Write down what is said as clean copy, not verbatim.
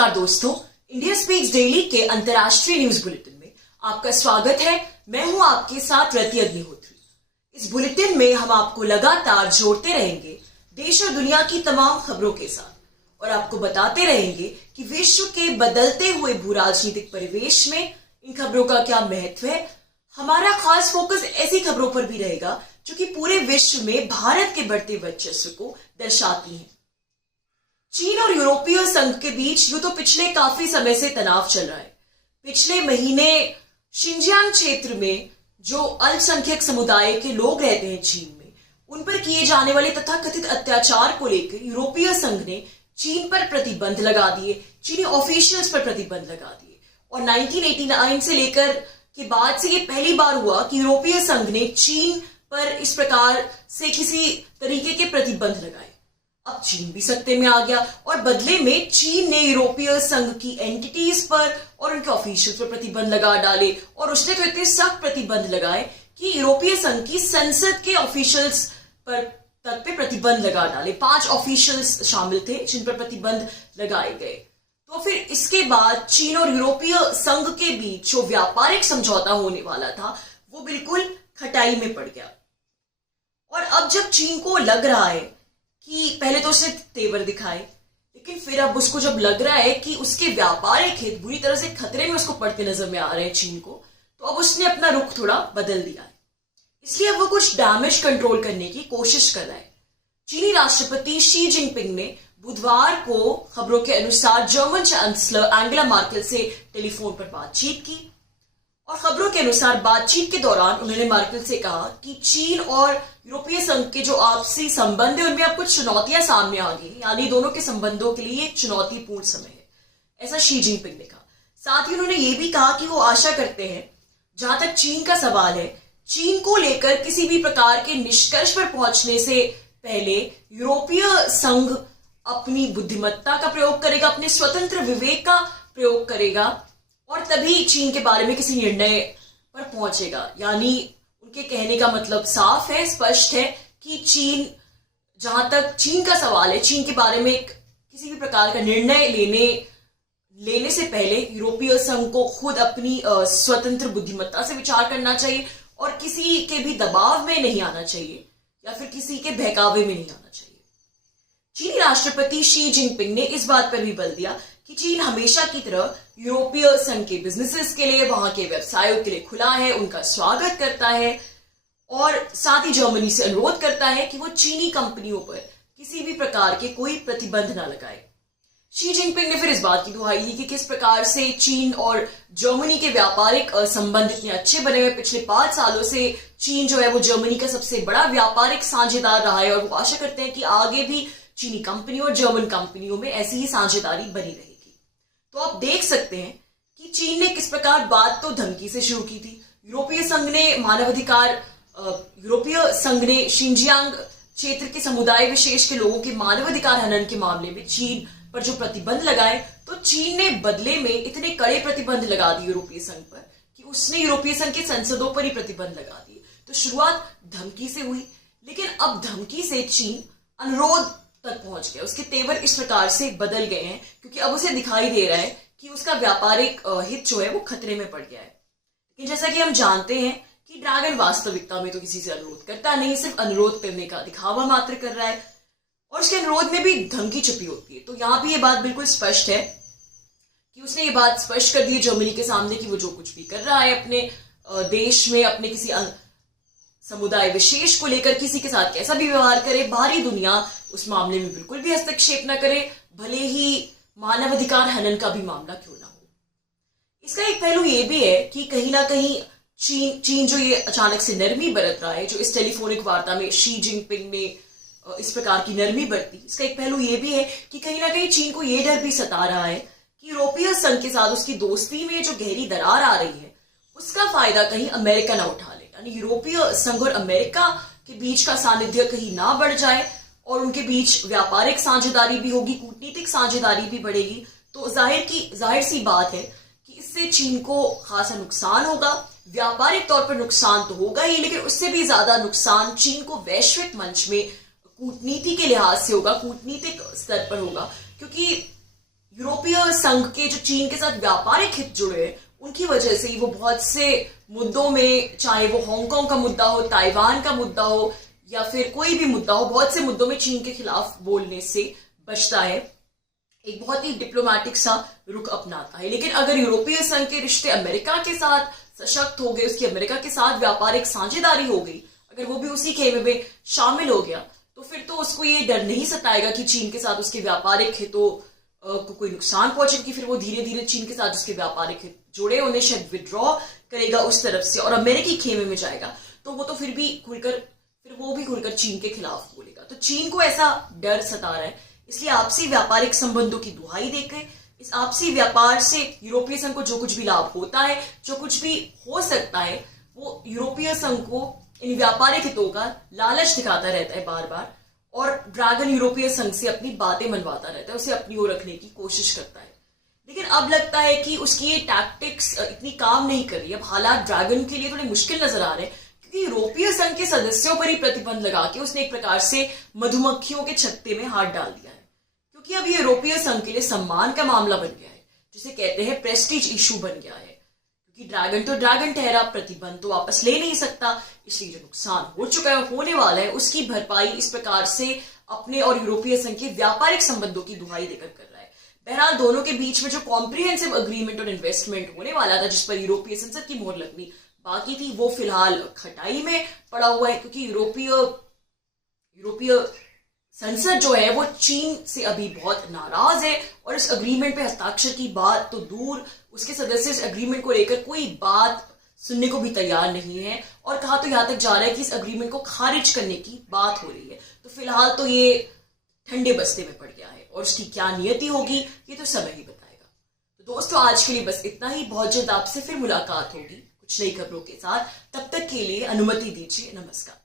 नमस्कार दोस्तों, India speaks daily के अंतर्राष्ट्रीय न्यूज बुलेटिन में आपका स्वागत है। मैं हूं आपके साथ रति अग्निहोत्री। इस बुलेटिन में हम आपको लगातार जोड़ते रहेंगे देश और दुनिया की तमाम खबरों के साथ और आपको बताते रहेंगे कि विश्व के बदलते हुए भू राजनीतिक परिवेश में इन खबरों का क्या महत्व है। हमारा खास फोकस ऐसी खबरों पर भी रहेगा जो कि पूरे विश्व में भारत के बढ़ते वर्चस्व को दर्शाती हैं। चीन और यूरोपीय संघ के बीच यूं तो पिछले काफी समय से तनाव चल रहा है। पिछले महीने शिनजियांग क्षेत्र में जो अल्पसंख्यक समुदाय के लोग रहते हैं चीन में, उन पर किए जाने वाले तथाकथित अत्याचार को लेकर यूरोपीय संघ ने चीन पर प्रतिबंध लगा दिए, चीनी ऑफिशियल्स पर प्रतिबंध लगा दिए। और 1989 से लेकर के बाद से ये पहली बार हुआ कि यूरोपीय संघ ने चीन पर इस प्रकार से किसी तरीके के प्रतिबंध लगाए। अब चीन भी सत्ते में आ गया और बदले में चीन ने यूरोपीय संघ की एंटिटीज पर और उनके ऑफिशियल्स पर प्रतिबंध लगा डाले। और उसने तो इतने सख्त प्रतिबंध लगाए कि यूरोपीय संघ की संसद के ऑफिशियल्स पर तक पे प्रतिबंध लगा डाले। 5 ऑफिशियल्स शामिल थे जिन पर प्रतिबंध लगाए गए। तो फिर इसके बाद चीन और यूरोपीय संघ के बीच जो व्यापारिक समझौता होने वाला था वो बिल्कुल खटाई में पड़ गया। और अब जब चीन को लग रहा है कि पहले तो उसने तेवर दिखाए, लेकिन फिर अब उसको जब लग रहा है कि उसके व्यापारिक हित बुरी तरह से खतरे में उसको पड़ते नजर में आ रहे हैं चीन को, तो अब उसने अपना रुख थोड़ा बदल दिया है। इसलिए अब वो कुछ डैमेज कंट्रोल करने की कोशिश कर रहा है। चीनी राष्ट्रपति शी जिनपिंग ने बुधवार को खबरों के अनुसार जर्मन चांसलर एंगेला मार्केल से टेलीफोन पर बातचीत की। और खबरों के अनुसार बातचीत के दौरान उन्होंने मार्केल से कहा कि चीन और यूरोपीय संघ के जो आपसी संबंध है उनमें अब कुछ चुनौतियां सामने आ गई, यानी दोनों के संबंधों के लिए एक चुनौतीपूर्ण समय है, ऐसा शी जिनपिंग ने कहा। साथ ही उन्होंने ये भी कहा कि वो आशा करते हैं, जहां तक चीन का सवाल है, चीन को लेकर किसी भी प्रकार के निष्कर्ष पर पहुंचने से पहले यूरोपीय संघ अपनी बुद्धिमत्ता का प्रयोग करेगा, अपने स्वतंत्र विवेक का प्रयोग करेगा और तभी चीन के बारे में किसी निर्णय पर पहुंचेगा। यानी उनके कहने का मतलब साफ है, स्पष्ट है कि चीन, जहां तक चीन का सवाल है, चीन के बारे में किसी भी प्रकार का निर्णय लेने से पहले यूरोपीय संघ को खुद अपनी स्वतंत्र बुद्धिमत्ता से विचार करना चाहिए और किसी के भी दबाव में नहीं आना चाहिए या फिर किसी के बहकावे में नहीं आना चाहिए। चीनी राष्ट्रपति शी जिनपिंग ने इस बात पर भी बल दिया कि चीन हमेशा की तरह यूरोपीय संघ के बिजनेसेस के लिए, वहां के व्यवसायों के लिए खुला है, उनका स्वागत करता है और साथ ही जर्मनी से अनुरोध करता है कि वो चीनी कंपनियों पर किसी भी प्रकार के कोई प्रतिबंध न लगाए। शी जिनपिंग ने फिर इस बात की दुहाई दी कि किस प्रकार से चीन और जर्मनी के व्यापारिक संबंध इतने अच्छे बने हुए। पिछले 5 सालों से चीन जो है वो जर्मनी का सबसे बड़ा व्यापारिक साझेदार रहा है और वो आशा करते हैं कि आगे भी चीनी कंपनियों और जर्मन कंपनियों में ऐसी ही साझेदारी बनी रहेगी। तो आप देख सकते हैं कि चीन ने किस प्रकार बात तो धमकी से शुरू की थी। यूरोपीय संघ ने शिनजियांग क्षेत्र के समुदाय विशेष के लोगों के मानवाधिकार हनन के मामले में चीन पर जो प्रतिबंध लगाए, तो चीन ने बदले में इतने कड़े प्रतिबंध लगा दिए यूरोपीय संघ पर कि उसने यूरोपीय संघ के संसदों पर ही प्रतिबंध लगा दिए। तो शुरुआत धमकी से हुई, लेकिन अब धमकी से चीन अनुरोध तक पहुंच गया। उसके तेवर इस प्रकार से बदल गए हैं क्योंकि अब उसे दिखाई दे रहा है कि उसका व्यापारिक हित जो है वो खतरे में पड़ गया है। लेकिन जैसा कि हम जानते हैं कि ड्रैगन वास्तविकता में तो किसी से अनुरोध करता नहीं, सिर्फ अनुरोध करने का दिखावा मात्र कर रहा है और उसके अनुरोध में भी धमकी छुपी होती है। तो यहां भी ये बात बिल्कुल स्पष्ट है कि उसने ये बात स्पष्ट कर दी है जर्मनी के सामने कि वो जो कुछ भी कर रहा है अपने देश में, अपने किसी समुदाय विशेष को लेकर किसी के साथ कैसा भी व्यवहार करे, बाहरी दुनिया उस मामले में बिल्कुल भी हस्तक्षेप न करे, भले ही मानवाधिकार हनन का भी मामला क्यों ना हो। इसका एक पहलू ये भी है कि कहीं ना कहीं चीन जो ये अचानक से नरमी बरत रहा है, जो इस टेलीफोनिक वार्ता में शी जिनपिंग ने इस प्रकार की नरमी बरती, इसका एक पहलू ये भी है कि कहीं ना कहीं चीन को ये डर भी सता रहा है कि यूरोपीय संघ के साथ उसकी दोस्ती में जो गहरी दरार आ रही है उसका फायदा कहीं अमेरिका ना उठा ले। यानी यूरोपीय संघ और अमेरिका के बीच का सानिध्य कहीं ना बढ़ जाए और उनके बीच व्यापारिक साझेदारी भी होगी, कूटनीतिक साझेदारी भी बढ़ेगी। तो जाहिर सी बात है कि इससे चीन को खासा नुकसान होगा। व्यापारिक तौर पर नुकसान तो होगा ही, लेकिन उससे भी ज्यादा नुकसान चीन को वैश्विक मंच में कूटनीति के लिहाज से होगा, कूटनीतिक स्तर पर होगा। क्योंकि यूरोपीय संघ के जो चीन के साथ व्यापारिक हित जुड़े हैं उनकी वजह से ही वो बहुत से मुद्दों में, चाहे वो हांगकांग का मुद्दा हो, ताइवान का मुद्दा हो या फिर कोई भी मुद्दा हो, बहुत से मुद्दों में चीन के खिलाफ बोलने से बचता है, एक बहुत ही डिप्लोमेटिक सा रुख अपनाता है। लेकिन अगर यूरोपीय संघ के रिश्ते अमेरिका के साथ सशक्त हो गए, उसकी अमेरिका के साथ व्यापारिक साझेदारी हो गई, अगर वो भी उसी खेमे में शामिल हो गया, तो फिर तो उसको ये डर नहीं सताएगा कि चीन के साथ उसके व्यापारिक हितों को कोई नुकसान पहुंचे, कि फिर वो धीरे धीरे चीन के साथ उसके व्यापारिक हित जुड़े उन्हें शायद विड्रॉ करेगा उस तरफ से और अमेरिकी खेमे में जाएगा, तो वो तो फिर वो भी खुलकर चीन के खिलाफ बोलेगा। तो चीन को ऐसा डर सता रहा है, इसलिए आपसी व्यापारिक संबंधों की दुहाई देकर इस आपसी व्यापार से यूरोपीय संघ को जो कुछ भी लाभ होता है, जो कुछ भी हो सकता है, वो यूरोपीय संघ को इन व्यापारिक हितों का लालच दिखाता रहता है बार बार, और ड्रैगन यूरोपीय संघ से अपनी बातें मनवाता रहता है, उसे अपनी ओर रखने की कोशिश करता है। लेकिन अब लगता है कि उसकी ये टैक्टिक्स इतनी काम नहीं कर रही। अब हालात ड्रैगन के लिए थोड़े मुश्किल नजर आ रहे हैं, क्योंकि यूरोपीय संघ के सदस्यों पर ही प्रतिबंध लगा के उसने एक प्रकार से मधुमक्खियों के छत्ते में हाथ डाल दिया है, क्योंकि अब ये यूरोपीय संघ के लिए सम्मान का मामला बन गया है, जिसे कहते हैं प्रेस्टीज इशू बन गया है। क्योंकि ड्रैगन तो ड्रैगन ठहरा, प्रतिबंध तो वापस ले नहीं सकता, इसलिए जो नुकसान हो चुका है, होने वाला है, उसकी भरपाई इस प्रकार से अपने और यूरोपीय संघ के व्यापारिक संबंधों की दुहाई देकर कर रहा है। बहरहाल दोनों के बीच में जो कॉम्प्रिहेंसिव अग्रीमेंट और इन्वेस्टमेंट होने वाला था, जिस पर यूरोपीय संसद की मोहर लगनी बाकी थी, वो फिलहाल खटाई में पड़ा हुआ है, क्योंकि यूरोपीय संसद जो है वो चीन से अभी बहुत नाराज है और इस अग्रीमेंट पे हस्ताक्षर की बात तो दूर, उसके सदस्य इस अग्रीमेंट को लेकर कोई बात सुनने को भी तैयार नहीं है, और कहा तो यहां तक जा रहा है कि इस अग्रीमेंट को खारिज करने की बात हो रही है। तो फिलहाल तो ये ठंडे बस्ते में पड़ गया है, और उसकी क्या नियति होगी ये तो समय ही बताएगा। तो दोस्तों, आज के लिए बस इतना ही। बहुत जल्द आपसे फिर मुलाकात होगी कुछ नई खबरों के साथ। तब तक के लिए अनुमति दीजिए। नमस्कार।